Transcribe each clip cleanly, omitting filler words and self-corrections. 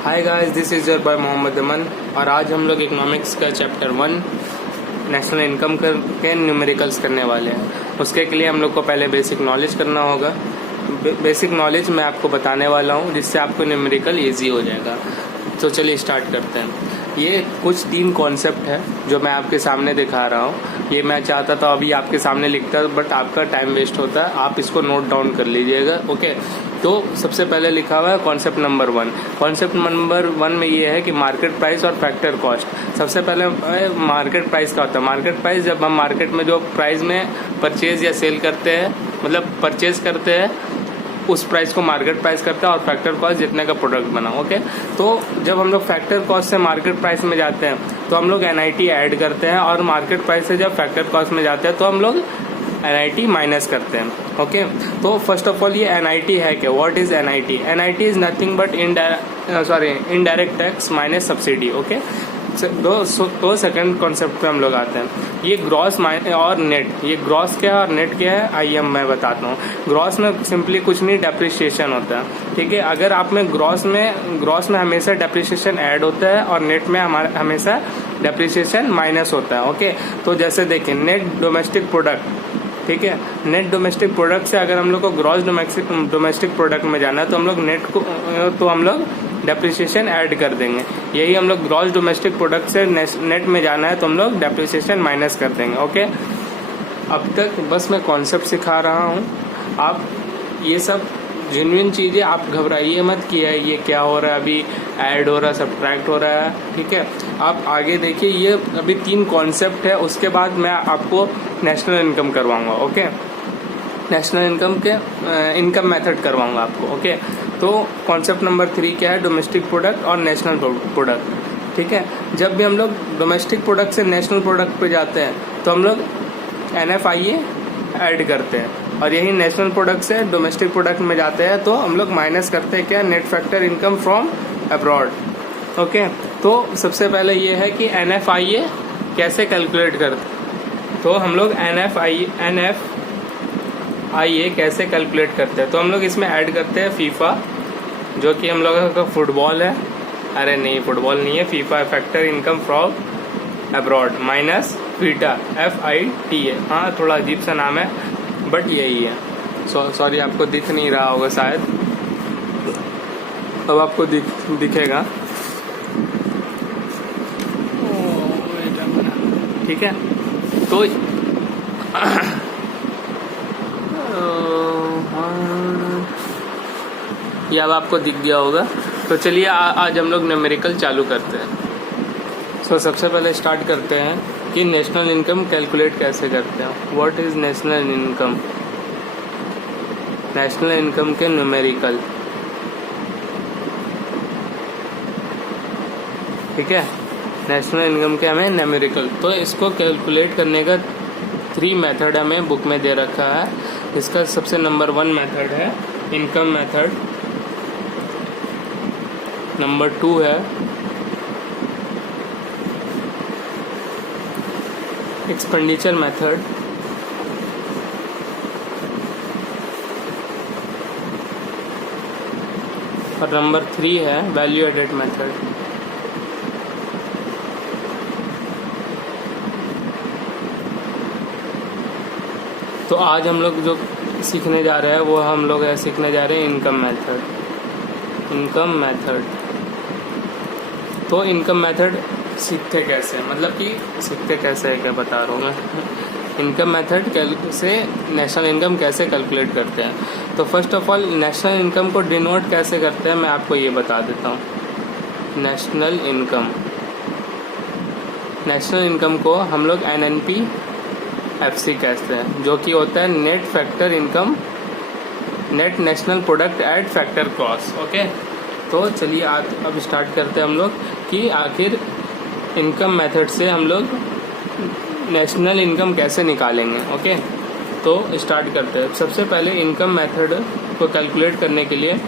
Hi guys, this is your boy Mohammad Aman और आज हम लोग इकोनॉमिक्स का चैप्टर 1 नेशनल इनकम के न्यूमेरिकल्स करने वाले हैं। उसके लिए हम लोग को पहले बेसिक नॉलेज करना होगा। बेसिक नॉलेज मैं आपको बताने वाला हूँ जिससे आपको न्यूमेरिकल इजी हो जाएगा। तो चलिए स्टार्ट करते हैं। ये कुछ 3 कॉन्सेप्ट है जो मैं आपके सामने दिखा रहा हूँ। ये मैं चाहता था अभी आपके सामने लिखता, बट आपका टाइम वेस्ट होता है। आप इसको नोट डाउन कर लीजिएगा, ओके। तो सबसे पहले लिखा हुआ है कॉन्सेप्ट नंबर 1। कॉन्सेप्ट नंबर 1 में ये है कि मार्केट प्राइस और फैक्टर कॉस्ट। सबसे पहले मार्केट प्राइस का होता है। मार्केट प्राइस जब हम मार्केट में जो प्राइस में परचेज या सेल करते हैं, मतलब परचेज करते हैं, उस प्राइस को मार्केट प्राइस करते हैं और फैक्टर कॉस्ट जितने का प्रोडक्ट बना, ओके। तो जब हम लोग फैक्टर कॉस्ट से मार्केट प्राइस में जाते हैं तो हम लोग NIT ऐड करते हैं, और मार्केट प्राइस से जब फैक्टर कॉस्ट में जाते हैं तो हम लोग NIT माइनस करते हैं, ओके। तो फर्स्ट ऑफ ऑल ये NIT है क्या? What is NIT? NIT is nothing but indirect tax minus subsidy, okay. दो सेकंड कॉन्सेप्ट पे हम लोग आते हैं। ये ग्रॉस और नेट, ये ग्रॉस क्या है और नेट क्या है आइए मैं बताता हूँ। ग्रॉस में सिंपली कुछ नहीं, डेप्रिसिएशन होता है, ठीक है। अगर आप में ग्रॉस में हमेशा डेप्रिसिएशन ऐड होता है और नेट में हमेशा डेप्रिसिएशन माइनस होता है, ओके। तो जैसे देखिए नेट डोमेस्टिक प्रोडक्ट, ठीक है। नेट डोमेस्टिक प्रोडक्ट से अगर हम लोग को ग्रॉस डोमेस्टिक प्रोडक्ट में जाना है तो हम लोग तो हम लोग डेप्रिसिएशन ऐड कर देंगे। यही हम लोग ग्रॉस डोमेस्टिक प्रोडक्ट से नेट में जाना है तो हम लोग डेप्रिसिएशन माइनस कर देंगे, ओके। अब तक बस मैं कॉन्सेप्ट सिखा रहा हूँ। आप ये सब जेन्युइन चीज़ें, आप घबराइए मत कि ये क्या हो रहा है, अभी ऐड हो रहा है, सब्ट्रैक्ट हो रहा है, ठीक है। आप आगे देखिए, ये अभी 3 कॉन्सेप्ट है, उसके बाद मैं आपको नेशनल इनकम करवाऊंगा, ओके। नेशनल इनकम के इनकम मेथड करवाऊंगा आपको, ओके। तो कॉन्सेप्ट नंबर 3 क्या है? डोमेस्टिक प्रोडक्ट और नेशनल प्रोडक्ट, ठीक है। जब भी हम लोग डोमेस्टिक प्रोडक्ट से नेशनल प्रोडक्ट पे जाते हैं तो हम लोग NFIA ऐड करते हैं, और यही नेशनल प्रोडक्ट से डोमेस्टिक प्रोडक्ट में जाते हैं तो हम लोग माइनस करते हैं क्या? Net factor income from abroad, okay. तो सबसे पहले ये है कि NFIA कैसे कैलकुलेट करते, तो हम लोग NFIA कैसे कैलकुलेट करते हैं, तो हम लोग इसमें ऐड करते हैं फीफा, जो कि हम लोगों का फुटबॉल है। अरे नहीं, फुटबॉल नहीं है, FIFA factor income from abroad minus FITA FITA। हाँ, थोड़ा अजीब सा नाम है बट यही है। सॉरी, आपको दिख नहीं रहा होगा शायद, अब आपको दिखेगा, ठीक है। तो ये अब आपको दिख गया होगा। तो चलिए आज हम लोग न्यूमेरिकल चालू करते हैं। सबसे पहले स्टार्ट करते हैं कि नेशनल इनकम कैलकुलेट कैसे करते हैं। What is national income? National income के न्यूमेरिकल, ठीक है। नेशनल इनकम के हमें न्यूमेरिकल, तो इसको कैलकुलेट करने का 3 मेथड हमें बुक में दे रखा है। इसका सबसे नंबर 1 मेथड है इनकम मेथड, नंबर 2 है एक्सपेंडिचर मेथड, और नंबर 3 है वैल्यू एडेड मेथड। तो आज हम लोग जो सीखने जा रहे हैं वो हम लोग सीखने जा रहे हैं इनकम मेथड। इनकम मेथड, तो इनकम मेथड सीखते कैसे, मतलब कि सीखते कैसे है क्या बता रहा हूँ मैं। इनकम मेथड से नेशनल इनकम कैसे कैलकुलेट करते हैं। तो first of all national income को डिनोट कैसे करते हैं मैं आपको ये बता देता हूँ। नेशनल इनकम को हम लोग NNP/FC कहते हैं, जो कि होता है net factor income, net national product at factor cost, okay. तो चलिए आज अब स्टार्ट करते हैं हम लोग कि आखिर इनकम मेथड से हम लोग नेशनल इनकम कैसे निकालेंगे, ओके। तो स्टार्ट करते हैं। सबसे पहले इनकम मेथड को कैलकुलेट करने के लिए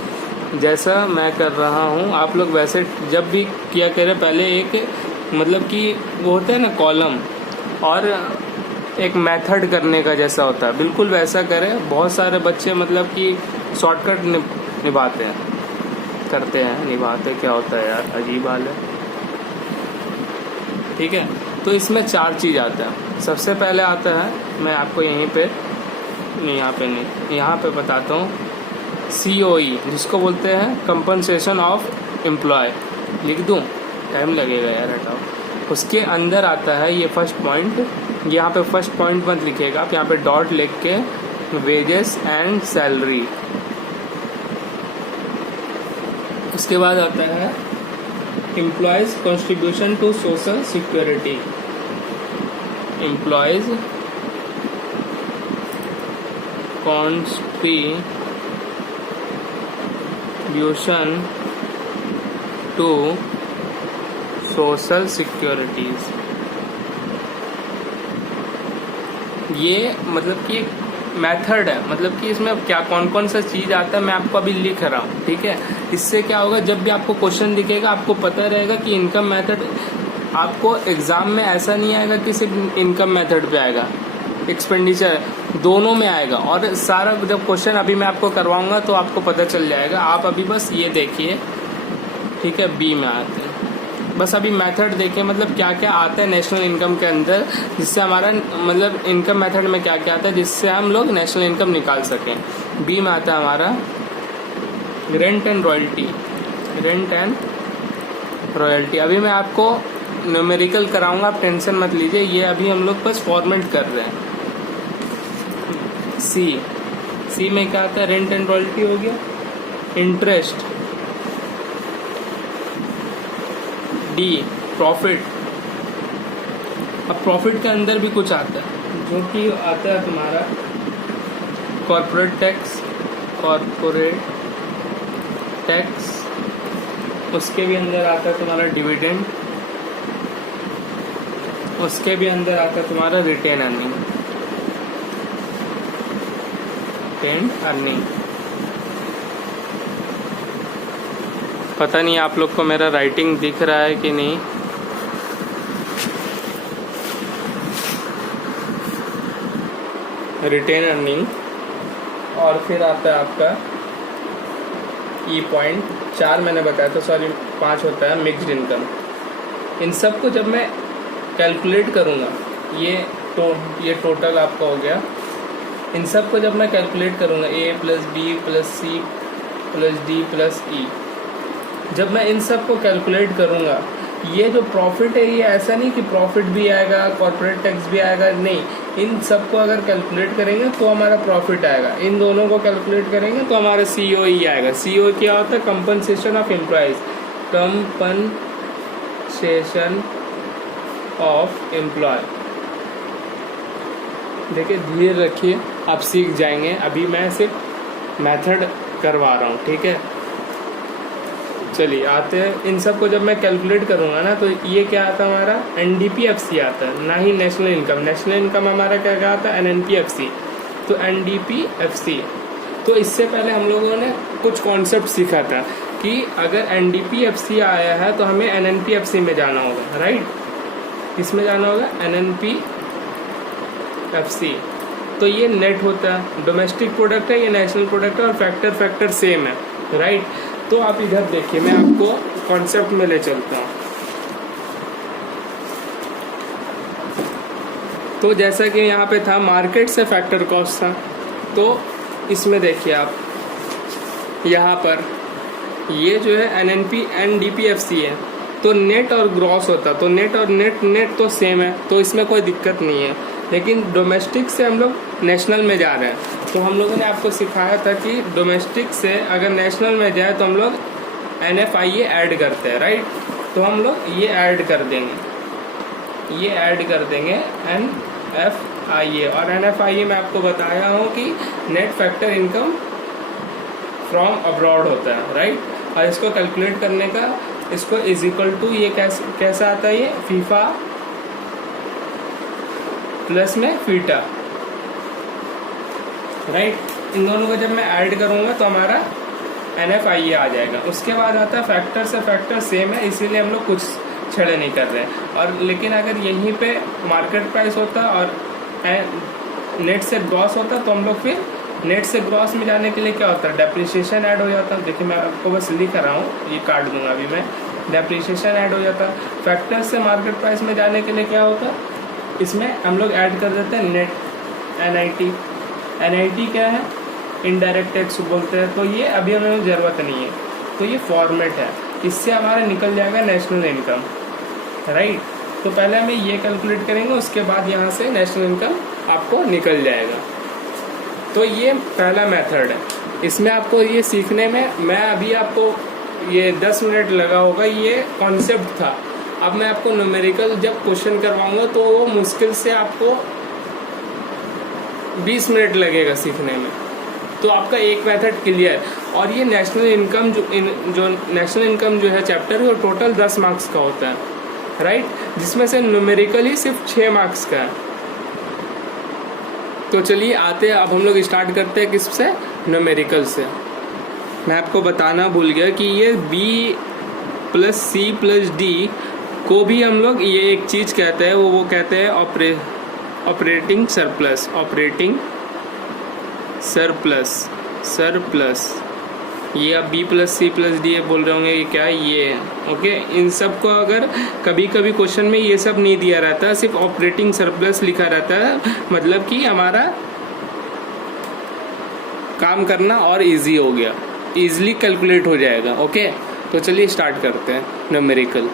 जैसा मैं कर रहा हूँ आप लोग वैसे जब भी किया करें। पहले एक मतलब कि वो होता है ना कॉलम, और एक मेथड करने का जैसा होता है, बिल्कुल वैसा करें। बहुत सारे बच्चे मतलब कि शॉर्टकट निभाते हैं। करते हैं, निभाते क्या होता है यार, अजीब हाल है। ठीक है, तो इसमें 4 चीज़ आता है। सबसे पहले आता है, मैं आपको यहीं पे नहीं, यहाँ पे बताता हूँ, COE, जिसको बोलते हैं कंपनसेशन ऑफ एम्प्लॉय। लिख दूँ, टाइम लगेगा यार, हटाओ। उसके अंदर आता है ये फर्स्ट पॉइंट, यहाँ पे फर्स्ट पॉइंट मत लिखिएगा आप, यहाँ पे डॉट लिख के वेजेस एंड सैलरी। उसके बाद आता है employees contribution to social security, employees contribution to social securities. ये मतलब कि एक मेथड है, मतलब कि इसमें क्या कौन कौन सा चीज़ आता है मैं आपको अभी लिख रहा हूँ। ठीक है, इससे क्या होगा, जब भी आपको क्वेश्चन दिखेगा आपको पता रहेगा कि इनकम मेथड, आपको एग्जाम में ऐसा नहीं आएगा कि सिर्फ इनकम मेथड पे आएगा, एक्सपेंडिचर दोनों में आएगा। और सारा जब क्वेश्चन अभी मैं आपको करवाऊंगा तो आपको पता चल जाएगा। आप अभी बस ये देखिए, ठीक है, बी में आते हैं, बस अभी मेथड देखिए, मतलब क्या क्या आता है नेशनल इनकम के अंदर, जिससे हमारा मतलब इनकम मेथड में क्या क्या आता है जिससे हम लोग नेशनल इनकम निकाल सकें। बी में आता है हमारा rent and royalty, rent and royalty. अभी मैं आपको न्यूमेरिकल कराऊंगा, आप टेंशन मत लीजिए, ये अभी हम लोग बस फॉर्मेट कर रहे हैं। सी में क्या आता है, रेंट एंड रॉयल्टी हो गया। Interest, D profit. अब प्रॉफिट के अंदर भी कुछ आता है, जो कि आता है तुम्हारा कॉर्पोरेट टैक्स, उसके भी अंदर आता है तुम्हारा डिविडेंड, उसके भी अंदर आता है तुम्हारा रिटेन अर्निंग, पता नहीं आप लोग को मेरा राइटिंग दिख रहा है कि नहीं। रिटेन अर्निंग, और फिर आता है आपका ई पॉइंट, 4 मैंने बताया तो सॉरी 5 होता है मिक्स्ड इनकम। इन सब को जब मैं कैलकुलेट करूँगा, ये टोटल आपका हो गया। इन सब को जब मैं कैलकुलेट करूँगा, A + B + C + D + E, जब मैं इन सब को कैलकुलेट करूँगा, ये जो प्रॉफिट है ये ऐसा नहीं कि प्रॉफिट भी आएगा कॉर्पोरेट टैक्स भी आएगा, नहीं, इन सब को अगर कैलकुलेट करेंगे तो हमारा प्रॉफिट आएगा। इन दोनों को कैलकुलेट करेंगे तो हमारा COE आएगा। COE क्या होता है, compensation of employees, compensation of employee. देखिए धीरे रखिए, आप सीख जाएंगे, अभी मैं सिर्फ मेथड करवा रहा हूँ। ठीक है, चलिए आते हैं। इन सब को जब मैं कैलकुलेट करूँगा ना, तो ये क्या आता है हमारा, NDPFC आता है, ना ही नेशनल इनकम। नेशनल इनकम हमारा क्या क्या आता है, NNPFC। तो NDPFC, तो इससे पहले हम लोगों ने कुछ कॉन्सेप्ट सीखा था कि अगर NDPFC आया है तो हमें NNPFC में जाना होगा, राइट। इसमें जाना होगा NNPFC। तो ये नेट होता है, डोमेस्टिक प्रोडक्ट है, ये नेशनल प्रोडक्ट है, और फैक्टर सेम है, राइट। तो आप इधर देखिए, मैं आपको कॉन्सेप्ट में ले चलता हूँ। तो जैसा कि यहाँ पे था मार्केट से फैक्टर कॉस्ट था, तो इसमें देखिए आप यहाँ पर ये जो है NDPFC है, तो नेट और ग्रॉस होता, तो नेट और नेट तो सेम है, तो इसमें कोई दिक्कत नहीं है। लेकिन डोमेस्टिक से हम लोग नेशनल में जा रहे हैं, तो हम लोगों ने आपको सिखाया था कि डोमेस्टिक से अगर नेशनल में जाए तो हम लोग NFIA ऐड करते हैं, राइट। तो हम लोग ये ऐड कर देंगे, NFIA। और NFIA में आपको बताया हूँ कि net factor income from abroad होता है, राइट। और इसको कैलकुलेट करने का, इसको इज इक्वल टू, ये कैसा आता है, ये फीफा प्लस में फीटा, राइट। इन दोनों को जब मैं ऐड करूंगा तो हमारा NFIA आ जाएगा। उसके बाद आता है फैक्टर से फैक्टर सेम है, इसीलिए हम लोग कुछ छड़े नहीं कर रहे हैं। और लेकिन अगर यहीं पे मार्केट प्राइस होता और नेट से ग्रॉस होता तो हम लोग फिर नेट से ग्रॉस में जाने के लिए क्या होता है, डेप्रिसिएशन ऐड हो जाता है। देखिए मैं आपको बस लिख रहा हूँ, ये काट दूंगा अभी मैं, डेप्रिसिएशन ऐड हो जाता है। फैक्टर से मार्केट प्राइस में जाने के लिए क्या होता है, इसमें हम लोग ऐड कर देते हैं नेट NIT। NIT क्या है, इनडायरेक्ट टैक्स बोलते हैं। तो ये अभी हमें ज़रूरत नहीं है, तो ये फॉर्मेट है, इससे हमारा निकल जाएगा नेशनल इनकम, राइट। तो पहले हमें ये कैलकुलेट करेंगे, उसके बाद यहाँ से नेशनल इनकम आपको निकल जाएगा। तो ये पहला मेथड है। इसमें आपको ये सीखने में मैं अभी आपको ये 10 मिनट लगा होगा, ये कॉन्सेप्ट था। अब मैं आपको न्यूमेरिकल जब क्वेश्चन करवाऊंगा तो वो मुश्किल से आपको 20 मिनट लगेगा सीखने में। तो आपका एक मेथड क्लियर। और ये नेशनल इनकम जो नेशनल इनकम जो है चैप्टर है, वो टोटल 10 मार्क्स का होता है, राइट, जिसमें से न्यूमेरिकल ही सिर्फ 6 मार्क्स का है। तो चलिए आते हैं, अब हम लोग स्टार्ट करते हैं किससे, न्यूमेरिकल से। मैं आपको बताना भूल गया कि ये B+C+D को भी हम लोग ये एक चीज़ कहते हैं, वो कहते हैं ऑपरेटिंग सरप्लस। ये आप B+C+D बोल रहे होंगे, ये क्या है, ये है, ओके। इन सब को अगर कभी कभी क्वेश्चन में ये सब नहीं दिया रहता है, सिर्फ ऑपरेटिंग सरप्लस लिखा रहता है, मतलब कि हमारा काम करना और इजी हो गया, इजीली कैलकुलेट हो जाएगा, ओके। तो चलिए स्टार्ट करते हैं न्यूमेरिकल।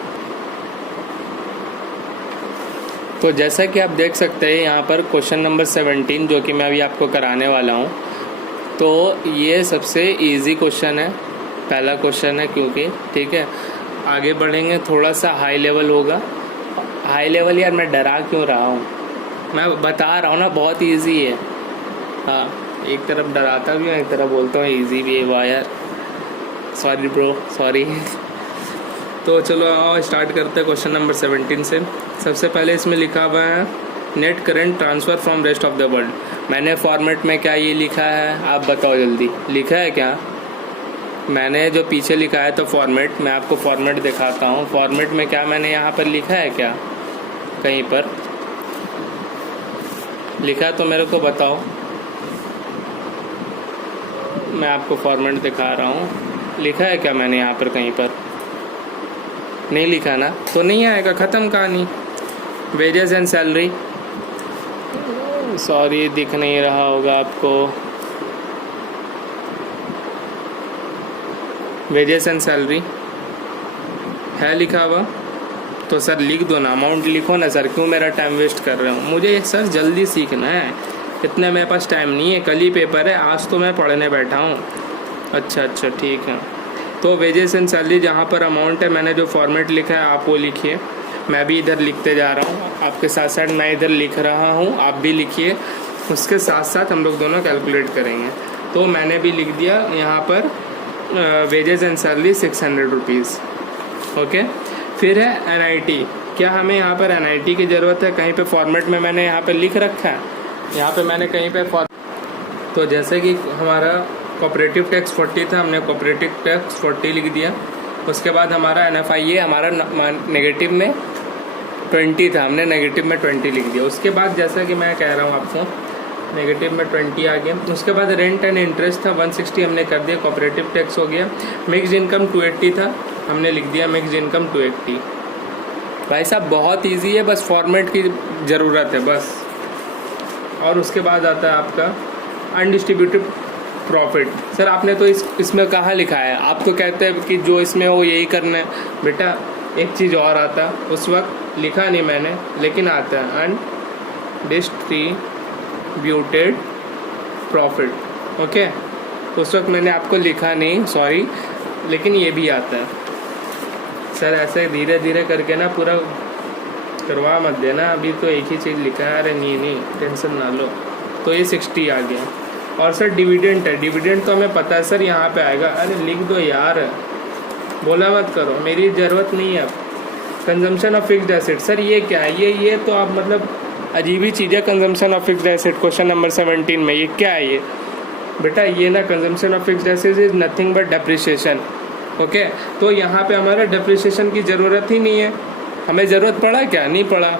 तो जैसा कि आप देख सकते हैं यहाँ पर क्वेश्चन नंबर 17 जो कि मैं अभी आपको कराने वाला हूँ। तो ये सबसे इजी क्वेश्चन है, पहला क्वेश्चन है क्योंकि, ठीक है। आगे बढ़ेंगे, थोड़ा सा हाई लेवल होगा। हाई लेवल यार मैं डरा क्यों रहा हूँ, मैं बता रहा हूँ ना बहुत इजी है। हाँ, एक तरफ डराता भी हूँ, एक तरफ बोलता हूँ इजी भी है। वाह यार, सॉरी ब्रो, सॉरी। तो चलो आओ स्टार्ट करते हैं क्वेश्चन नंबर 17 से। सबसे पहले इसमें लिखा हुआ है net current transfer from rest of the world. मैंने फॉर्मेट में क्या ये लिखा है, आप बताओ जल्दी, लिखा है क्या? मैंने जो पीछे लिखा है तो फॉर्मेट, मैं आपको फॉर्मेट दिखाता हूँ। फॉर्मेट में क्या मैंने यहाँ पर लिखा है क्या, कहीं पर लिखा है तो मेरे को बताओ। मैं आपको फॉर्मेट दिखा रहा हूँ, लिखा है क्या मैंने यहाँ पर कहीं पर? नहीं लिखा ना, तो नहीं आएगा, ख़त्म कहानी। वेजेस एंड सैलरी, सॉरी दिख नहीं रहा होगा आपको, वेजेस एंड सैलरी है लिखा हुआ, तो सर लिख दो ना, अमाउंट लिखो ना सर, क्यों मेरा टाइम वेस्ट कर रहे हो? मुझे सर जल्दी सीखना है, इतने मेरे पास टाइम नहीं है, कल ही पेपर है, आज तो मैं पढ़ने बैठा हूँ। अच्छा ठीक है। तो वेजेस एंड सैलरी जहाँ पर अमाउंट है, मैंने जो फॉर्मेट लिखा है आप वो लिखिए, मैं भी इधर लिखते जा रहा हूँ, आपके साथ साथ मैं इधर लिख रहा हूँ, आप भी लिखिए, उसके साथ साथ हम लोग दोनों कैलकुलेट करेंगे। तो मैंने भी लिख दिया यहाँ पर wages and salary 600 rupees, okay. फिर है NIT, क्या हमें यहाँ पर NIT की ज़रूरत है? कहीं पे फॉर्मेट में मैंने यहाँ पर लिख रखा है, यहाँ पे मैंने कहीं पे तो जैसे कि हमारा कोऑपरेटिव टैक्स 40 था, हमने कोऑपरेटिव टैक्स 40 लिख दिया। उसके बाद हमारा NFIA हमारा नेगेटिव में 20 था, हमने नेगेटिव में 20 लिख दिया। उसके बाद जैसा कि मैं कह रहा हूँ आपको, नेगेटिव में 20 आ गया। उसके बाद रेंट एंड इंटरेस्ट था 160, हमने कर दिया, कोऑपरेटिव टैक्स हो गया। मिक्स्ड इनकम 280 था, हमने लिख दिया मिक्स्ड इनकम 280। भाई साहब बहुत ईजी है, बस फॉर्मेट की ज़रूरत है बस। और उसके बाद आता है आपका अनडिस्ट्रीब्यूटेड प्रॉफिट। सर आपने तो इसमें कहाँ लिखा है, आप तो कहते हैं कि जो इसमें हो यही करना है। बेटा एक चीज़ और आता, उस वक्त लिखा नहीं मैंने, लेकिन आता है अनडिस्ट्रीब्यूटेड प्रॉफिट, ओके। उस वक्त मैंने आपको लिखा नहीं, सॉरी, लेकिन ये भी आता है। सर ऐसे धीरे धीरे करके ना पूरा करवा मत देना, अभी तो एक ही चीज़ लिखा है। अरे नहीं टेंशन ना लो। तो ये 60 आ गया। और सर डिविडेंड है, डिविडेंड तो हमें पता है सर यहाँ पे आएगा। अरे लिख दो यार, बोला मत करो, मेरी ज़रूरत नहीं है अब। Consumption of fixed asset, sir ये क्या है? ये तो आप मतलब अजीब ही चीज़ है। Consumption of fixed asset question number 17 में ये क्या है? ये बेटा ये ना consumption of fixed asset is nothing but depreciation, okay. तो यहाँ पे हमारा डेप्रिसिएशन की ज़रूरत ही नहीं है, हमें ज़रूरत पड़ा क्या? नहीं पड़ा,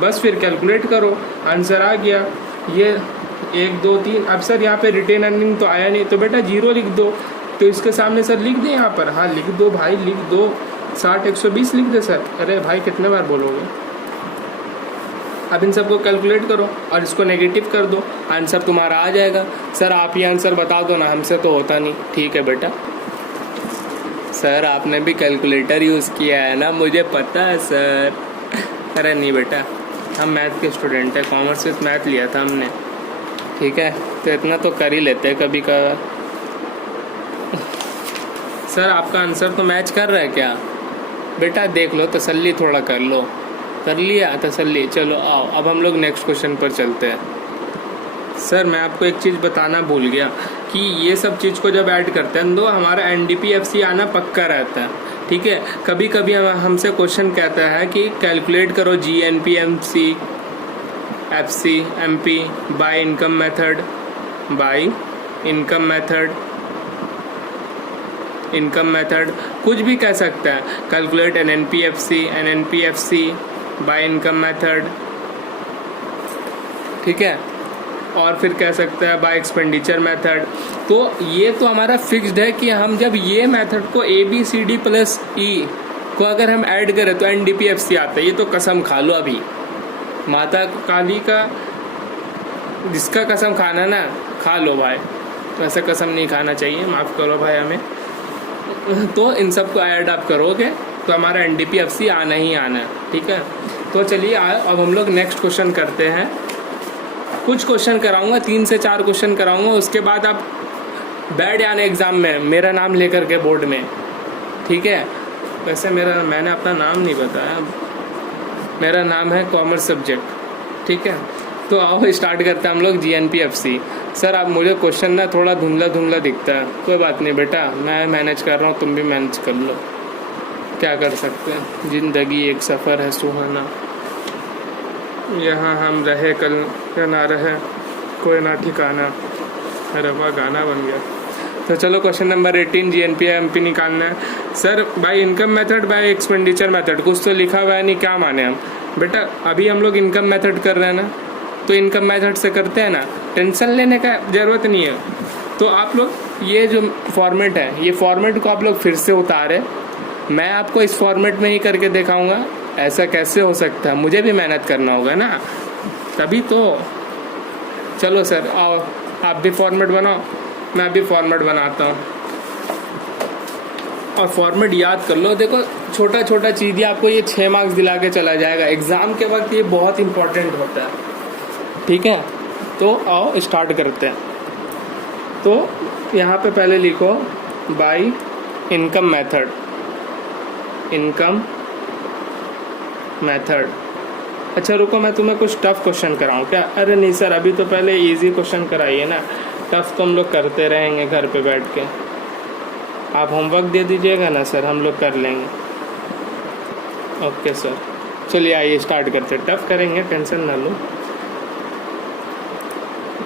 बस फिर कैलकुलेट करो, आंसर आ गया। ये 1 2 3। अब सर यहाँ पे रिटेन अर्निंग तो आया नहीं, तो बेटा 0 लिख दो। तो इसके सामने सर लिख दें यहाँ पर, हाँ लिख दो भाई, लिख दो 60 120 लिख दे सर। अरे भाई कितने बार बोलोगे। अब इन सबको कैलकुलेट करो और इसको नेगेटिव कर दो, आंसर तुम्हारा आ जाएगा। सर आप ही आंसर बता दो ना, हमसे तो होता नहीं। ठीक है बेटा। सर आपने भी कैलकुलेटर यूज़ किया है ना, मुझे पता है सर। अरे नहीं बेटा, हम मैथ के स्टूडेंट हैं, कॉमर्स विथ मैथ लिया था हमने। ठीक है, तो इतना तो कर ही लेते हैं कभी कभार। सर आपका आंसर तो मैच कर रहा है क्या? बेटा देख लो, तसल्ली थोड़ा कर लो। कर लिया तसल्ली? चलो आओ, अब हम लोग नेक्स्ट क्वेश्चन पर चलते हैं। सर मैं आपको एक चीज़ बताना भूल गया कि ये सब चीज़ को जब ऐड करते हैं तो हमारा NDPFC आना पक्का रहता है। ठीक है, कभी कभी हमसे क्वेश्चन कहता है कि कैलकुलेट करो GNPMC FC MP by income method, by income method, income method कुछ भी कह सकता है। Calculate NNPFC by income method, ठीक है, और फिर कह सकता है बाय एक्सपेंडिचर मेथड। तो ये तो हमारा फिक्स्ड है कि हम जब ये मेथड को ABCD + E को अगर हम ऐड करें तो NDPFC आता है। ये तो कसम खा लो अभी, माता काली का जिसका कसम खाना ना खा लो भाई। तो ऐसा कसम नहीं खाना चाहिए, माफ़ करो भाई हमें। तो इन सब को ऐड आप करोगे तो हमारा NDPFC आना ही आना है। ठीक है, तो चलिए अब हम लोग नेक्स्ट क्वेश्चन करते हैं। कुछ क्वेश्चन कराऊंगा, 3 से 4 क्वेश्चन कराऊंगा, उसके बाद आप बैठ जाना एग्ज़ाम में मेरा नाम लेकर के बोर्ड में। ठीक है, वैसे मैंने अपना नाम नहीं बताया, मेरा नाम है कॉमर्स सब्जेक्ट। ठीक है, तो आओ स्टार्ट करते हैं हम लोग GNPFC। सर आप मुझे क्वेश्चन ना थोड़ा धुंधला धुंधला दिखता है, कोई बात नहीं बेटा, मैं मैनेज कर रहा हूँ, तुम भी मैनेज कर लो, क्या कर सकते हैं। ज़िंदगी एक सफ़र है सुहाना, यहाँ हम रहे कल या ना रहे कोई ना ठिकाना। अरे वाह, गाना बन गया। तो चलो क्वेश्चन नंबर 18 GNPMP निकालना है। Sir by income method by expenditure method, कुछ तो लिखा हुआ है नहीं, क्या माने हम। बेटा अभी हम लोग इनकम मेथड कर रहे हैं ना, तो इनकम मेथड से करते हैं ना, टेंशन लेने का ज़रूरत नहीं है। तो आप लोग ये जो फॉर्मेट है, ये फॉर्मेट को आप लोग फिर से उतारे, मैं आपको इस फॉर्मेट में ही करके दिखाऊंगा। ऐसा कैसे हो सकता है, मुझे भी मेहनत करना होगा ना, तभी तो। चलो सर आओ, आप भी फॉर्मेट बनाओ, मैं भी फॉर्मेट बनाता हूँ। और फॉर्मेट याद कर लो, देखो छोटा छोटा चीज़ आपको ये 6 मार्क्स दिला के चला जाएगा एग्ज़ाम के वक्त, ये बहुत इंपॉर्टेंट होता है। ठीक है, तो आओ स्टार्ट करते हैं। तो यहाँ पे पहले लिखो by income method, income method. अच्छा रुको, मैं तुम्हें कुछ टफ क्वेश्चन कराऊं क्या? अरे नहीं सर, अभी तो पहले इजी क्वेश्चन कराइए ना, टफ तो हम लोग करते रहेंगे घर पे बैठ के। आप होमवर्क दे दीजिएगा ना सर, हम लोग कर लेंगे। ओके सर, चलिए आइए स्टार्ट करते। टफ करेंगे, टेंशन ना लो।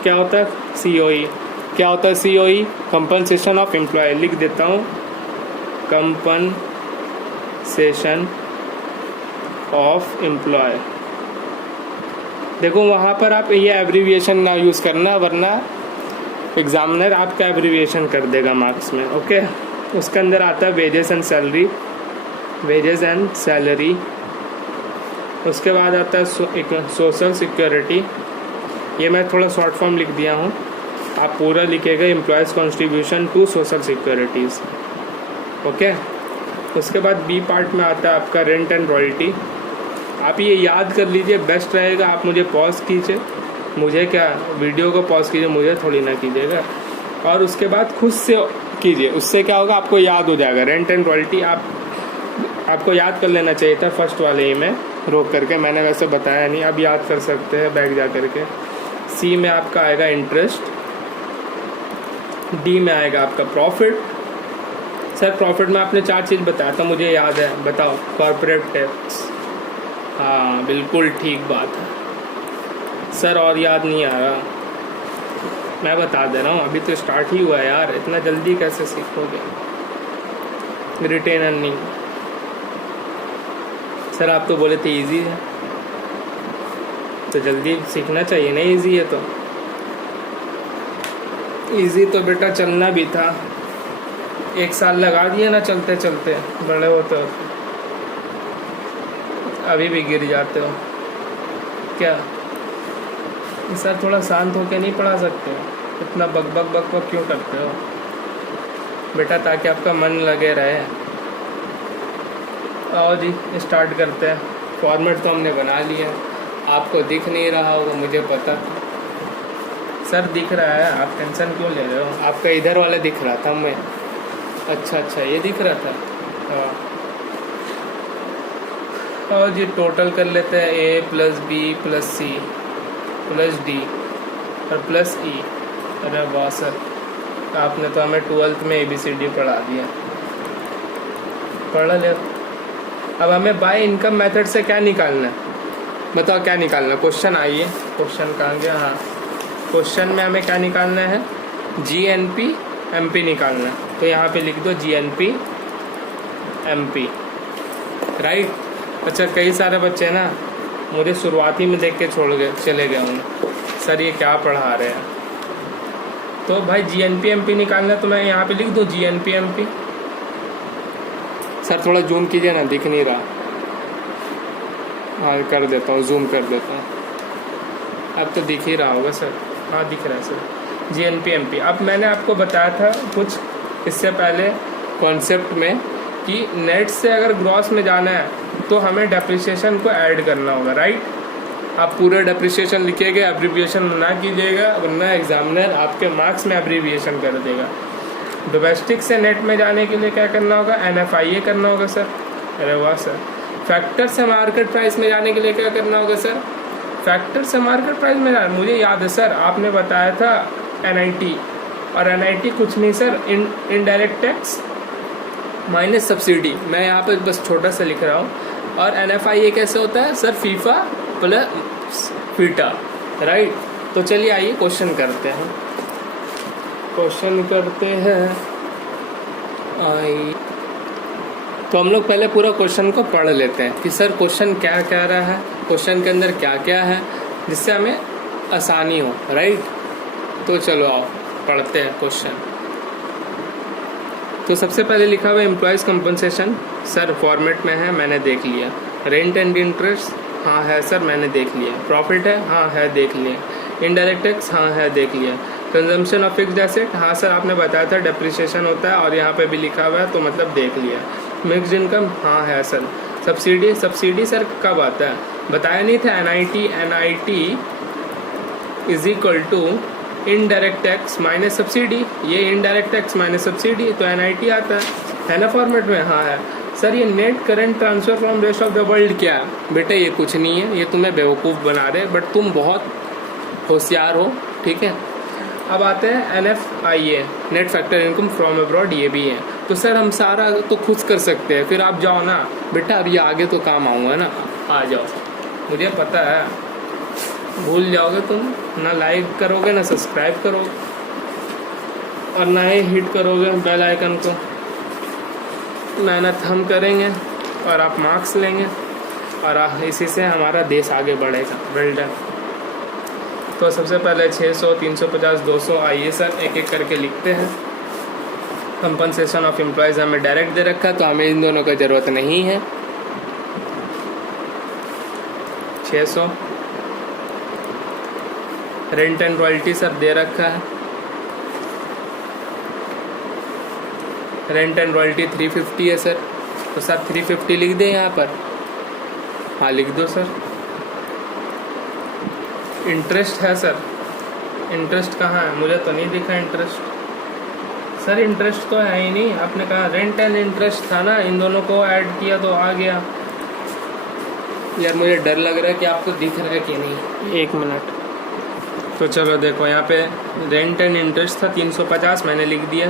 क्या होता है COE? क्या होता है COE? Compensation of employ. लिख देता हूँ, कंपनसेशन ऑफ एम्प्लॉय। देखो वहाँ पर आप ये एब्रीविएशन ना यूज़ करना, वरना एग्जामिनर आपका एब्रीविएशन कर देगा मार्क्स में। ओके, उसके अंदर आता है wages and salary, wages and salary. उसके बाद आता है सोशल सिक्योरिटी, ये मैं थोड़ा शॉर्ट फॉर्म लिख दिया हूँ, आप पूरा लिखेगा employees contribution to social securities. Okay, उसके बाद B पार्ट में आता है आपका रेंट एंड रॉयल्टी। आप ये याद कर लीजिए, बेस्ट रहेगा। आप मुझे पॉज कीजिए, मुझे क्या, वीडियो को पॉज कीजिए, मुझे थोड़ी ना कीजिएगा। और उसके बाद खुद से कीजिए, उससे क्या होगा आपको याद हो जाएगा। रेंट एंड रॉयल्टी आपको याद कर लेना चाहिए था फर्स्ट वाले ही में रोक करके, मैंने वैसे बताया नहीं, अब याद कर सकते हैं बैक जा करके। C में आपका आएगा इंटरेस्ट, D में आएगा आपका प्रॉफिट। सर प्रॉफिट में आपने 4 चीज़ बताया था, मुझे याद है, बताओ। कॉर्पोरेट टैक्स, हाँ बिल्कुल ठीक बात है सर, और याद नहीं आ रहा। मैं बता दे रहा हूँ, अभी तो स्टार्ट ही हुआ है यार, इतना जल्दी कैसे सीखोगे। रिटेन अर्निंग, सर आप तो बोले थे इजी है, तो जल्दी सीखना चाहिए ना, इजी है तो। इजी तो बेटा चलना भी था, 1 साल लगा दिया ना चलते चलते, बड़े होते होते अभी भी गिर जाते हो क्या? सर थोड़ा शांत होकर नहीं पढ़ा सकते? इतना बक बक बक बक क्यों करते हो बेटा, ताकि आपका मन लगे रहे। आओ जी स्टार्ट करते हैं। फॉर्मेट तो हमने बना लिया, आपको दिख नहीं रहा होगा मुझे पता था। सर दिख रहा है, आप टेंशन क्यों ले रहे हो? आपका इधर वाला दिख रहा था मैं। अच्छा ये दिख रहा था। हाँ और जी टोटल कर लेते हैं, a plus B plus C plus D और प्लस ई। अरे वाह सर, आपने तो हमें 12th में ABCD पढ़ा दिया। पढ़ ले। अब हमें बाय इनकम मेथड से क्या निकालना है बताओ, क्या निकालना? क्वेश्चन आइए, क्वेश्चन कहाँ गया? हाँ क्वेश्चन में हमें क्या निकालना है? GNP MP निकालना है। तो यहाँ पे लिख दो GNP MP, राइट। अच्छा कई सारे बच्चे ना मुझे शुरुआती में देख के छोड़ गए, चले गए होंगे सर ये क्या पढ़ा रहे हैं। तो भाई GNP MP निकालना है, तो मैं यहाँ पे लिख दूँ GNP MP। सर थोड़ा जूम कीजिए ना, दिख नहीं रहा। हाँ कर देता हूँ, जूम कर देता हूँ। अब तो दिख ही रहा होगा सर। हाँ दिख रहा है सर, GNP MP। अब मैंने आपको बताया था कुछ इससे पहले कॉन्सेप्ट में कि नेट से अगर ग्रॉस में जाना है तो हमें डेप्रिसिएशन को ऐड करना होगा, राइट। आप पूरे डेप्रिसिएशन लिखिएगा, एब्रीविएशन ना कीजिएगा वरना एग्जामिनर आपके मार्क्स में एब्रीविएशन कर देगा। डोमेस्टिक से नेट में जाने के लिए क्या करना होगा? NFIA करना होगा सर। अरे वाह सर। फैक्टर से मार्केट प्राइस में जाने के लिए क्या करना होगा सर? फैक्टर से मार्केट प्राइस में जाना, मुझे याद है सर आपने बताया था NIT, और NIT कुछ नहीं sir, indirect tax minus subsidy. मैं यहाँ पे बस छोटा सा लिख रहा हूँ। और NFIA कैसे होता है sir? FIFA plus FITA, right. तो चलिए आइए क्वेश्चन करते हैं, क्वेश्चन करते हैं। तो हम लोग पहले पूरा क्वेश्चन को पढ़ लेते हैं कि सर क्वेश्चन क्या कह रहा है, क्वेश्चन के अंदर क्या क्या है, जिससे हमें आसानी हो, राइट। तो चलो आओ पढ़ते हैं क्वेश्चन। तो सबसे पहले लिखा हुआ एम्प्लॉयज़ कंपनसेशन, सर फॉर्मेट में है, मैंने देख लिया। रेंट एंड इंटरेस्ट, हाँ है सर मैंने देख लिया। प्रॉफिट है, हाँ है देख लिया। इनडायरेक्ट टैक्स, हाँ है देख लिया। कंजम्पशन ऑफ फिक्स्ड एसेट, हाँ सर आपने बताया था डेप्रिसिएशन होता है और यहाँ पे भी लिखा हुआ है तो मतलब देख लिया। मिक्स्ड इनकम, हाँ है सर। सब्सिडी, सब्सिडी सर कब आता है बताया नहीं था? NIT is equal to indirect tax minus subsidy. ये इनडायरेक्ट टैक्स माइनस सब्सिडी तो NIT आता है ना फॉर्मेट में? हाँ है सर। ये net current transfer from rest of the world क्या है बेटा? ये कुछ नहीं है, ये तुम्हें बेवकूफ़ बना रहे, बट तुम बहुत होशियार हो, ठीक है। अब आते हैं NFIA, net factor income from abroad, ये भी है। तो सर हम सारा तो खुद कर सकते हैं, फिर आप जाओ ना बेटा, अब ये आगे तो काम आऊँगा ना, आ जाओ। मुझे पता है भूल जाओगे तुम, ना लाइक करोगे ना सब्सक्राइब करोगे और ना ही हिट करोगे बेल आइकन को। मेहनत हम करेंगे और आप मार्क्स लेंगे और इसी से हमारा देश आगे बढ़ेगा। Well done. तो सबसे पहले 600, 350, 200, आइए सर एक एक करके लिखते हैं। कंपनसेशन ऑफ एम्प्लॉयज़ हमें डायरेक्ट दे रखा तो हमें इन दोनों का ज़रूरत नहीं है। 600 रेंट एंड रॉयल्टी सर दे रखा है। रेंट एंड रॉयल्टी 350 है सर, तो सर 350 लिख दें यहाँ पर। हाँ लिख दो सर। इंटरेस्ट है सर, इंटरेस्ट कहाँ है? मुझे तो नहीं दिखा इंटरेस्ट। सर इंटरेस्ट तो है ही नहीं, आपने कहा रेंट एंड इंटरेस्ट था ना, इन दोनों को ऐड किया तो आ गया। यार मुझे डर लग रहा है कि आपको दिख रहा है कि नहीं। 1 मिनट। तो चलो देखो यहाँ पे रेंट एंड इंटरेस्ट था 350, मैंने लिख दिया।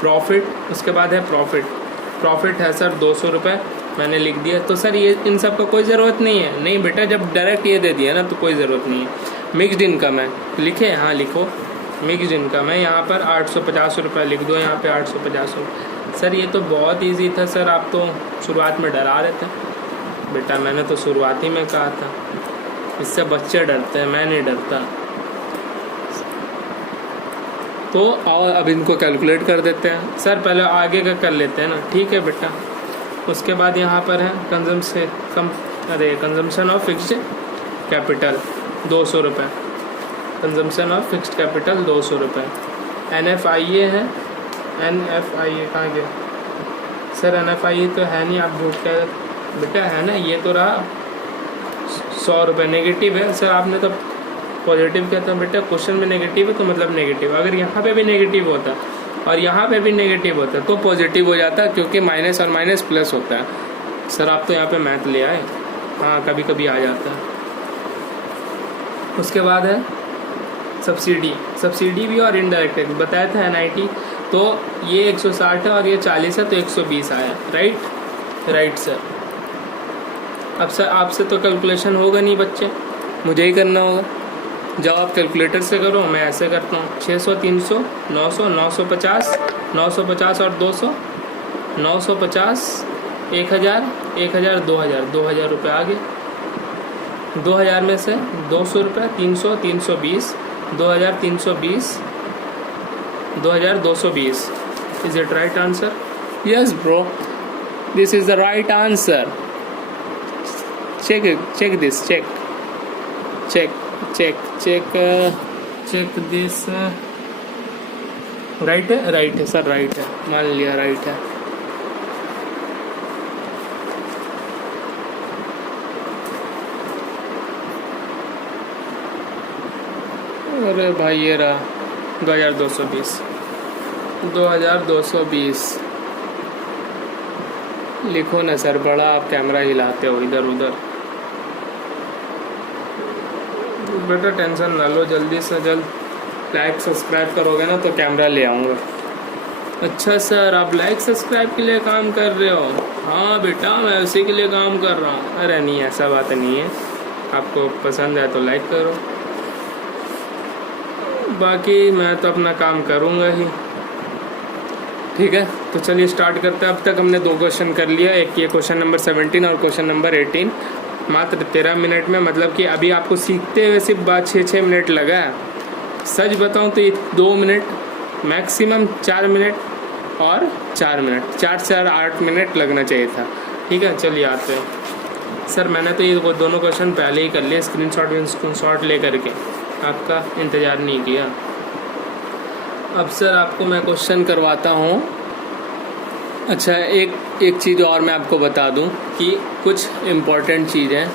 प्रॉफिट, उसके बाद है प्रॉफिट। प्रॉफिट है सर 200 रुपये, मैंने लिख दिया। तो सर ये इन सब का कोई ज़रूरत नहीं है। नहीं बेटा, जब डायरेक्ट ये दे दिया ना तो कोई ज़रूरत नहीं है। मिक्स्ड इनकम है, लिखे? हाँ लिखो मिक्स्ड इनकम है। यहाँ पर 850 रुपये लिख दो, यहाँ पे 850 रुपये। सर ये तो बहुत इजी था सर, आप तो शुरुआत में डरा रहे थे बेटा। मैंने तो शुरुआती में कहा था, इससे बच्चे डरते हैं, मैं नहीं डरता। तो आओ अब इनको कैलकुलेट कर देते हैं। सर पहले आगे का कर लेते हैं ना, ठीक है बेटा। उसके बाद यहाँ पर है कंजम्पशन ऑफ फिक्स्ड कैपिटल 200 रुपये, कंजम्पशन ऑफ फिक्स्ड कैपिटल 200 रुपये। NFIA है, NFIA कहाँ गया सर? NFIA तो है नहीं, आप झूठ कह बेटा, है ना, ये तो रहा 100 रुपये। नेगेटिव है सर, आपने तो पॉजिटिव कहता बेटा, क्वेश्चन में नेगेटिव है तो मतलब नेगेटिव। अगर यहाँ पे भी नेगेटिव होता और यहाँ पे भी नेगेटिव होता तो पॉजिटिव हो जाता, क्योंकि माइनस और माइनस प्लस होता है। सर आप तो यहाँ पे मैथ ले आए, हाँ कभी कभी आ जाता है। उसके बाद है सब्सिडी भी और इनडायरेक्ट टैक्स बताया था NIT, तो ये 160 है और ये 40 है तो 120 आया, राइट सर। अब सर आपसे तो कैलकुलेशन होगा नहीं बच्चे, मुझे ही करना होगा। जब आप कैलकुलेटर से करो, मैं ऐसे करता हूँ 600 300 900 950 950 और 200 950 1000 1000 2000 रुपये आ गए। 2000 में से 200 रुपये 300 320 2320 2220। Is it right answer? Yes bro, this is the right answer. check this, check this। Right है सर, राइट है, मान लिया राइट है। अरे भाई ये रहा 2220 लिखो ना सर, बड़ा आप कैमरा हिलाते हो इधर उधर। बेटा टेंशन ना लो, जल्दी से जल्द लाइक सब्सक्राइब करोगे ना तो कैमरा ले आऊँगा। अच्छा सर आप लाइक सब्सक्राइब के लिए काम कर रहे हो? हाँ बेटा मैं उसी के लिए काम कर रहा हूँ। अरे नहीं ऐसा बात नहीं है, आपको पसंद है तो लाइक करो, बाकी मैं तो अपना काम करूँगा ही। ठीक है तो चलिए स्टार्ट करते हैं। अब तक हमने 2 क्वेश्चन कर लिया, एक ये क्वेश्चन नंबर 17 और क्वेश्चन नंबर 18, मात्र 13 मिनट में। मतलब कि अभी आपको सीखते हुए सिर्फ 6 मिनट लगा है। सच बताऊं तो ये 2 मिनट मैक्सिमम 4 मिनट और 4 मिनट 4 से 8 मिनट लगना चाहिए था। ठीक है चलिए आते हैं। सर मैंने तो ये दोनों क्वेश्चन पहले ही कर लिए, स्क्रीनशॉट ले करके, आपका इंतज़ार नहीं किया। अब सर आपको मैं क्वेश्चन करवाता हूँ। अच्छा एक चीज़ और मैं आपको बता दूं कि कुछ इम्पोर्टेंट चीज़ है।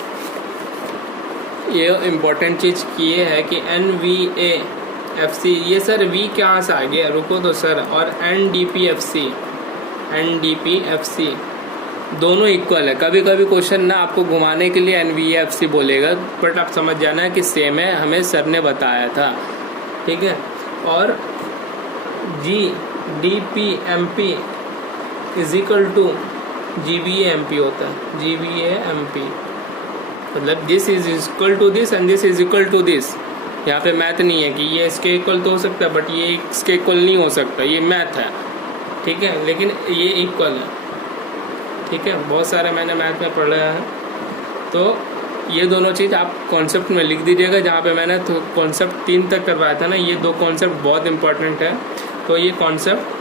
ये इम्पोर्टेंट चीज़ ये है कि NVAFC, ये सर V कहाँ से आ गया, रुको तो सर, और NDPFC दोनों इक्वल है। कभी कभी क्वेश्चन ना आपको घुमाने के लिए NVAFC बोलेगा, बट आप समझ जाना कि सेम है, हमें सर ने बताया था। ठीक है, और GDPMP is equal to GVAMP होता है, GVAMP मतलब this is equal to this and this is equal to this. यहाँ पे मैथ नहीं है कि ये इसके इक्वल तो हो सकता है बट ये इसके इक्वल नहीं हो सकता, ये मैथ है। ठीक है, लेकिन ये इक्वल है। ठीक है, बहुत सारे मैंने मैथ में पढ़ा है। तो ये दोनों चीज़ आप कॉन्सेप्ट में लिख दीजिएगा। जहाँ पे मैंने तो कॉन्सेप्ट 3 तक करवाया था ना, ये 2 कॉन्सेप्ट बहुत इंपॉर्टेंट है। तो ये कॉन्सेप्ट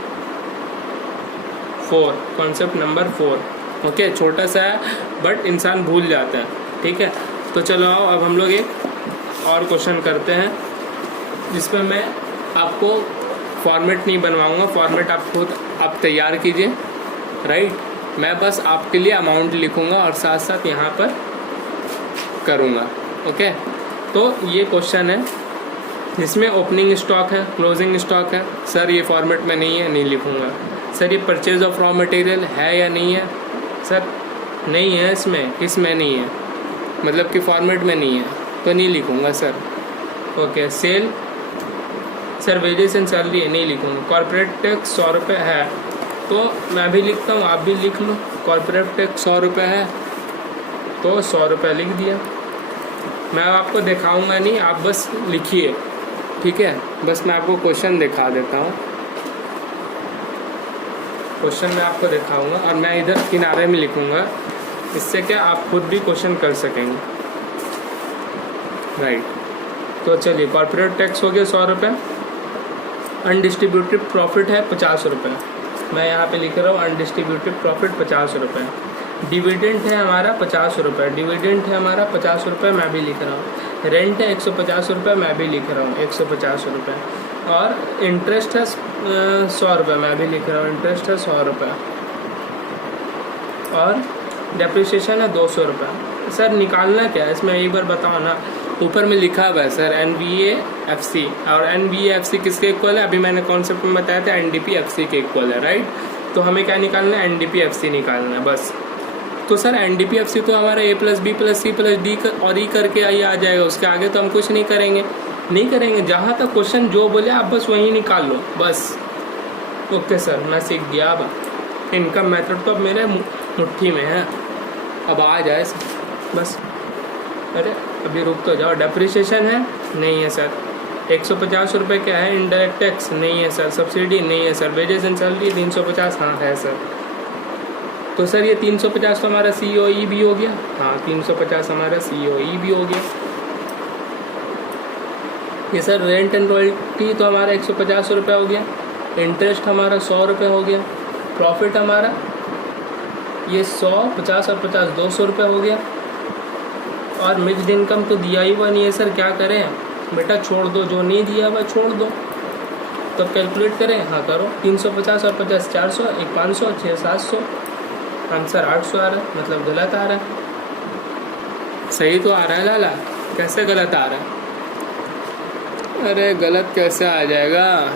नंबर 4 ओके, छोटा सा है बट इंसान भूल जाता है। ठीक है, तो चलो आओ अब हम लोग एक और क्वेश्चन करते हैं, जिसमें मैं आपको फॉर्मेट नहीं बनवाऊंगा, फॉर्मेट आप खुद आप तैयार कीजिए। राइट, मैं बस आपके लिए अमाउंट लिखूंगा और साथ साथ यहाँ पर करूँगा। ओके, तो ये क्वेश्चन है जिसमें ओपनिंग स्टॉक है, क्लोजिंग स्टॉक है। सर ये फॉर्मेट में नहीं है, नहीं लिखूंगा। सर ये परचेज ऑफ रॉ मटेरियल है या नहीं है? सर नहीं है, इसमें नहीं है, मतलब कि फॉर्मेट में नहीं है तो नहीं लिखूंगा sir. Okay, sale, sir wages and salary है, नहीं लिखूंगा। कॉर्पोरेट टैक्स 100 रुपये है, तो मैं भी लिखता हूँ, आप भी लिख लो। कॉर्पोरेट टैक्स 100 रुपये है तो 100 रुपये लिख दिया। मैं आपको दिखाऊंगा नहीं, आप बस लिखिए। ठीक है, बस मैं आपको क्वेश्चन दिखा देता हूँ। क्वेश्चन मैं आपको दिखाऊंगा और मैं इधर किनारे में लिखूंगा, इससे क्या आप खुद भी क्वेश्चन कर सकेंगे। राइट, तो चलिए कॉर्पोरेट टैक्स हो गया 100 रुपये। अनडिस्ट्रीब्यूटेड प्रॉफिट है 50 रुपये, मैं यहाँ पे लिख रहा हूँ अनडिस्ट्रीब्यूटेड प्रॉफिट 50 रुपये। डिविडेंड है हमारा 50 रुपये, डिविडेंड है हमारा 50 रुपये, मैं भी लिख रहा हूँ। रेंट है 150 रुपये, मैं भी लिख रहा हूँ 150 रुपये। और इंटरेस्ट है 100 रुपये, मैं भी लिख रहा हूँ इंटरेस्ट है 100 रुपये। और डेप्रिसिएशन है 200 रुपये। सर निकालना क्या है इसमें एक बार बताओ ना। ऊपर में लिखा हुआ है सर NVAFC, और NVAFC किसके इक्वल है, अभी मैंने कॉन्सेप्ट में बताया था NDPFC के इक्वल है, राइट। तो हमें क्या निकालना है, NDPFC निकालना है बस। तो सर NDPFC तो हमारा A+B+C+D और E करके आ जाएगा, उसके आगे तो हम कुछ नहीं करेंगे। जहाँ तक क्वेश्चन जो बोले आप बस वही निकाल लो बस। ओके सर, मैं सीख गया। अब इनकम मेथड तो अब मेरे मुट्ठी में है, अब आ जाए सर बस। अरे अभी रुक तो जाओ। डेप्रिसिएशन है, नहीं है सर। 150 रुपये क्या है, इनडायरेक्ट टैक्स नहीं है सर। सब्सिडी नहीं है सर। वेजेस एंड सैलरी 350, हाँ है सर। तो सर ये 350 तो हमारा COE भी हो गया, हाँ 350 हमारा COE भी हो गया। ये सर रेंट एंड रॉयल्टी तो हमारा 150 रुपये हो गया। इंटरेस्ट हमारा 100 रुपये हो गया। प्रॉफिट हमारा ये 100, 50 और 50 200 रुपये हो गया। और मिक्स्ड इनकम तो दिया ही हुआ नहीं है सर, क्या करें बेटा, छोड़ दो, जो नहीं दिया हुआ छोड़ दो। तब कैलकुलेट करें, हाँ करो। 350 और 50 400, एक 500, 6 700, आंसर 800 आ रहा है, मतलब गलत आ रहा है। सही तो आ रहा है लाला, कैसे गलत आ रहा है? अरे गलत कैसे आ जाएगा,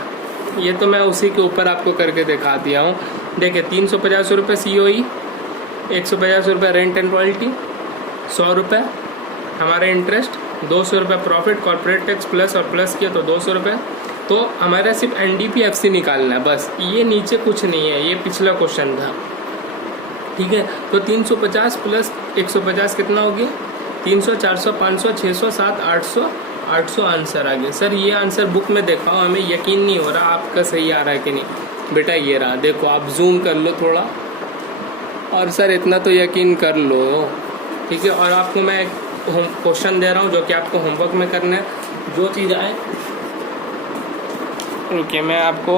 ये तो मैं उसी के ऊपर आपको करके दिखा दिया हूँ। देखिए 350 रुपये COE, 150 रुपये रेंट एंड रॉयल्टी, 100 रुपये हमारा इंटरेस्ट, 200 रुपये प्रॉफिट, कॉर्पोरेट टैक्स प्लस और प्लस किया तो 200 रुपये। तो हमारा सिर्फ NDPFC निकालना है बस, ये नीचे कुछ नहीं है, ये पिछला क्वेश्चन था, ठीक है। तो 350 प्लस 150 कितना हो गया, 300, 400, 500, 600, 700, 800, 800 आंसर आ गया। सर ये आंसर बुक में दिखाओ, हमें यकीन नहीं हो रहा आपका सही आ रहा है कि नहीं। बेटा ये रहा, देखो आप जूम कर लो थोड़ा, और सर इतना तो यकीन कर लो, ठीक है। और आपको मैं क्वेश्चन दे रहा हूँ जो कि आपको होमवर्क में करना है, जो चीज़ आए। रुकिए मैं आपको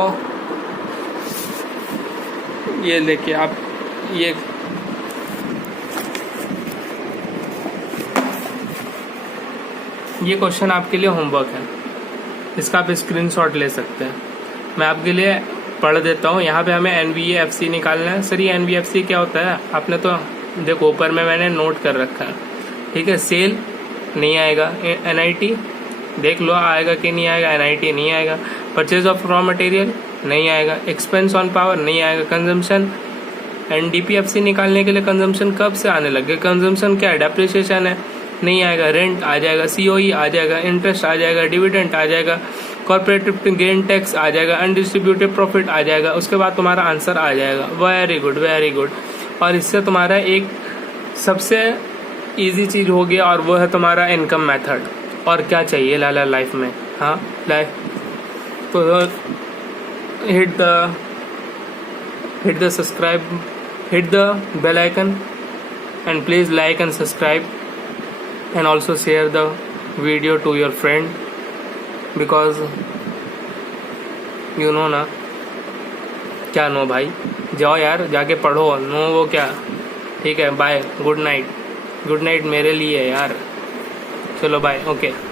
ये लेके आप ये क्वेश्चन आपके लिए होमवर्क है, इसका आप स्क्रीनशॉट ले सकते हैं। मैं आपके लिए पढ़ देता हूँ। यहाँ पे हमें NVAFC निकालना है। सर ये NVAFC क्या होता है, आपने तो देखो ऊपर में मैंने नोट कर रखा है, ठीक है। सेल नहीं आएगा, NIT देख लो आएगा कि नहीं आएगा, NIT नहीं आएगा। परचेज ऑफ रॉ मटेरियल नहीं आएगा, एक्सपेंस ऑन पावर नहीं आएगा, कंजम्पशन। NDPFC निकालने के लिए कंजम्पशन कब से आने लगे, कंजम्पशन क्या है, डेप्रिसिएशन है, नहीं आएगा। रेंट आ जाएगा, COE आ जाएगा, इंटरेस्ट आ जाएगा, डिविडेंड आ जाएगा, कॉर्पोरेटिव गेन टैक्स आ जाएगा, अनडिस्ट्रीब्यूटेड प्रॉफिट आ जाएगा। उसके बाद तुम्हारा आंसर आ जाएगा। Very good very good. और इससे तुम्हारा एक सबसे इजी चीज हो गया, और वो है तुम्हारा इनकम मेथड। और क्या चाहिए लाला लाइफ में, हाँ लाइफ तो hit the subscribe, hit the bell icon, and please like and subscribe, and also share the video to your friend, because you know ना, क्या नो भाई, जाओ यार जाके पढ़ो, नो वो क्या, ठीक है। बाय, गुड नाइट मेरे लिए यार, चलो बाय, ओके।